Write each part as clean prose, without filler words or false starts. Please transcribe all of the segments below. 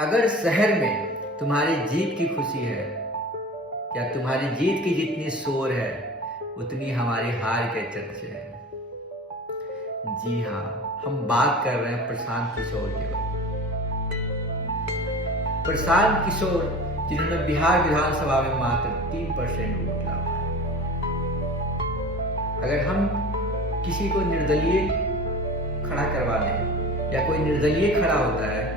अगर शहर में तुम्हारी जीत की खुशी है, या तुम्हारी जीत की जितनी शोर है उतनी हमारी हार के चर्चे हैं। जी हाँ, हम बात कर रहे हैं प्रशांत किशोर के बारे में। प्रशांत किशोर जिन्होंने बिहार विधानसभा में मात्र 3% वोट ला पाया। अगर हम किसी को निर्दलीय खड़ा करवा दें या कोई निर्दलीय खड़ा होता है,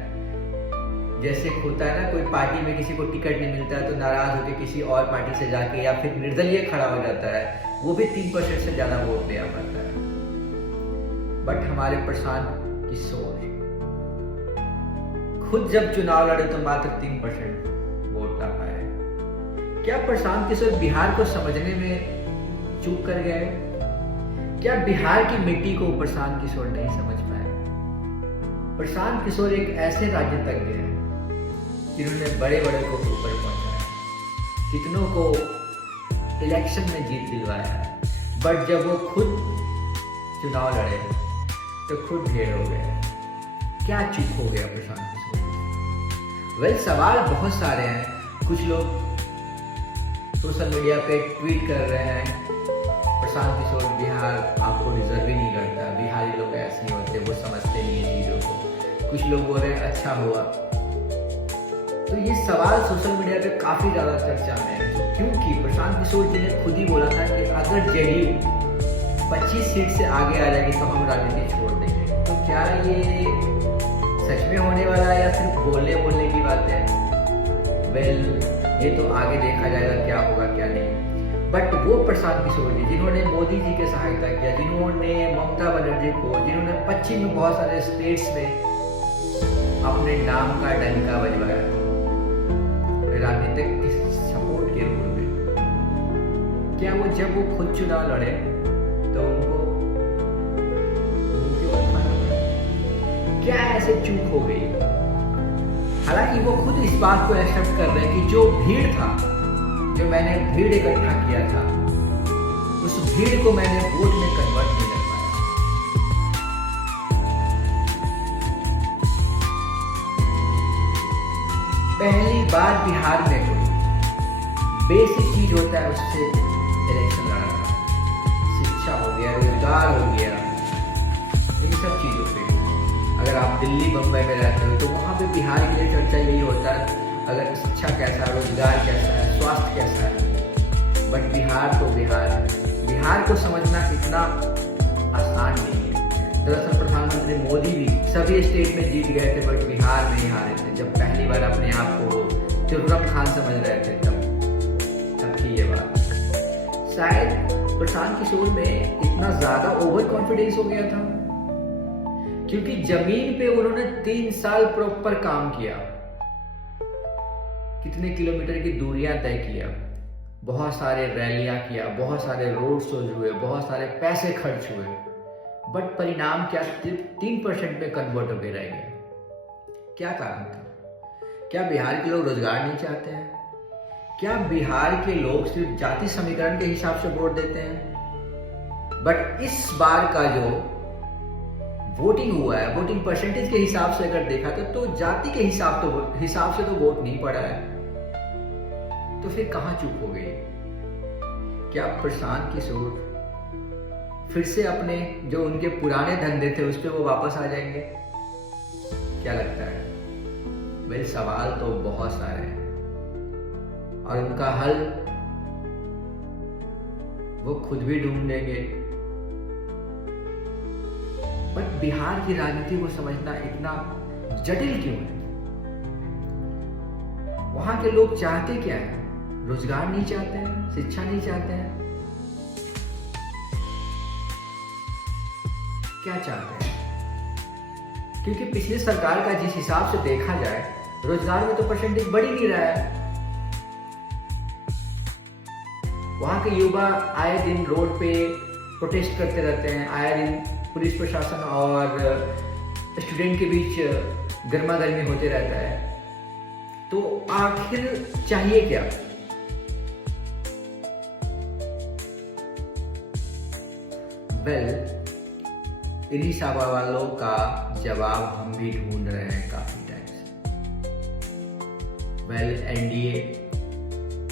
जैसे होता है ना, कोई पार्टी में किसी को टिकट नहीं मिलता है तो नाराज होकर किसी और पार्टी से जाके या फिर निर्दलीय खड़ा हो जाता है, वो भी 3% से ज्यादा वोट ले आ पाता है। बट हमारे प्रशांत किशोर खुद जब चुनाव लड़े तो मात्र 3% वोट ला पाए। क्या प्रशांत किशोर बिहार को समझने में चूक कर गए? क्या बिहार की मिट्टी को प्रशांत किशोर नहीं समझ पाए? प्रशांत किशोर एक ऐसे राजनीतिज्ञ हैं जिन्होंने बड़े बड़े को ऊपर पहुंचाया, कितनों को इलेक्शन में जीत दिलवाया, बट जब वो खुद चुनाव लड़े तो खुद ढेर हो गए। क्या चूक हो गया प्रशांत किशोर? सवाल बहुत सारे हैं। कुछ लोग सोशल मीडिया पे ट्वीट कर रहे हैं, प्रशांत किशोर बिहार आपको डिजर्व ही नहीं करता, बिहारी लोग ऐसे नहीं होते, वो समझते नहीं है चीजों को। कुछ लोग बोल रहे हैं अच्छा हुआ। तो ये सवाल सोशल मीडिया पे काफी ज्यादा चर्चा में है, क्योंकि प्रशांत किशोर जी ने खुद ही बोला था कि अगर जेडीयू 25 सीट से आगे आ जाएगी तो हम राजनीति छोड़ देंगे। तो क्या ये सच में होने वाला है या सिर्फ बोलने की बात है? ये तो आगे देखा जाएगा क्या होगा क्या नहीं। बट वो प्रशांत किशोर जी जिन्होंने मोदी जी की सहायता किया, जिन्होंने ममता बनर्जी को, जिन्होंने पश्चिम में बहुत सारे स्टेट्स में अपने नाम का डंका बजवाया राजनीतिक सपोर्ट के रूप में, क्या वो जब वो खुद चुनाव लड़े तो उनको खाना पड़ा? क्या ऐसे चूक हो गई? हालांकि वो खुद इस बात को एक्सेप्ट कर रहे हैं कि जो भीड़ था, जो मैंने भीड़ इकट्ठा किया था, उस भीड़ को मैंने वोट में कन्वर्ट नहीं कर पाया। पहली बार बिहार में कोई बेसिक चीज होता है उससे इलेक्शन लड़ा था। शिक्षा हो गया, रोजगार हो गया, इन सब चीजों पे अगर आप दिल्ली बम्बई में रहते हो तो वहाँ पे बिहार के लिए चर्चा यही होता है, अगर शिक्षा कैसा, रोजगार कैसा है, स्वास्थ्य कैसा है। बट बिहार तो बिहार को समझना इतना आसान नहीं है। दरअसल प्रधानमंत्री मोदी भी सभी स्टेट में जीत गए थे, बट बिहार में ही हारे थे। जब पहली बार अपने आप को त्रिपुरा खान समझ रहे थे तब थी ये बात। शायद प्रशांत किशोर में इतना ज्यादा ओवर कॉन्फिडेंस हो गया था, क्योंकि जमीन पे उन्होंने 3 साल प्रॉपर काम किया, कितने किलोमीटर की दूरियां तय किया, बहुत सारे रैलियां किया, बहुत सारे रोड शोज हुए, बहुत सारे पैसे खर्च हुए, बट परिणाम क्या? सिर्फ 3% में कन्वर्ट होकर रह गए। क्या कारण था? क्या बिहार के लोग रोजगार नहीं चाहते हैं? क्या बिहार के लोग सिर्फ जाति समीकरण के हिसाब से वोट देते हैं? बट इस बार का जो वोटिंग हुआ है, वोटिंग परसेंटेज के हिसाब से अगर देखा तो जाति के हिसाब से तो वोट नहीं पड़ा है। तो फिर कहां चूक हो गई? क्या प्रशांत किशोर फिर से अपने जो उनके पुराने धंधे थे उस पर वो वापस आ जाएंगे? क्या लगता है? मेरे सवाल तो बहुत सारे हैं और उनका हल वो खुद भी ढूंढेंगे। बट बिहार की राजनीति को समझना इतना जटिल क्यों है? वहां के लोग चाहते क्या है? रोजगार नहीं चाहते हैं, शिक्षा नहीं चाहते हैं, क्या चाहते हैं? क्योंकि पिछली सरकार का जिस हिसाब से देखा जाए, रोजगार में तो परसेंटेज बढ़ ही नहीं रहा है। वहां के युवा आए दिन रोड पे प्रोटेस्ट करते रहते हैं, आए दिन पुलिस प्रशासन और स्टूडेंट के बीच गर्मा गर्मी होते रहता है। तो आखिर चाहिए क्या? इन्हीं सवालों का जवाब हम भी ढूंढ रहे हैं काफी टाइम से। एनडीए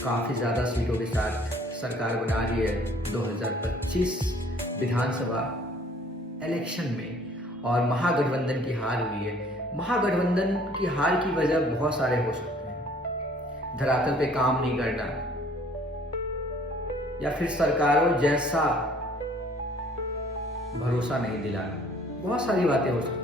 काफ़ी ज़्यादा सीटों के साथ सरकार बना रही है 2025 विधानसभा इलेक्शन में, और महागठबंधन की हार हुई है। महागठबंधन की हार की वजह बहुत सारे हो सकते हैं। धरातल पे काम नहीं करना, या फिर सरकारों जैसा भरोसा नहीं दिलाना, बहुत सारी बातें हो सकती हैं।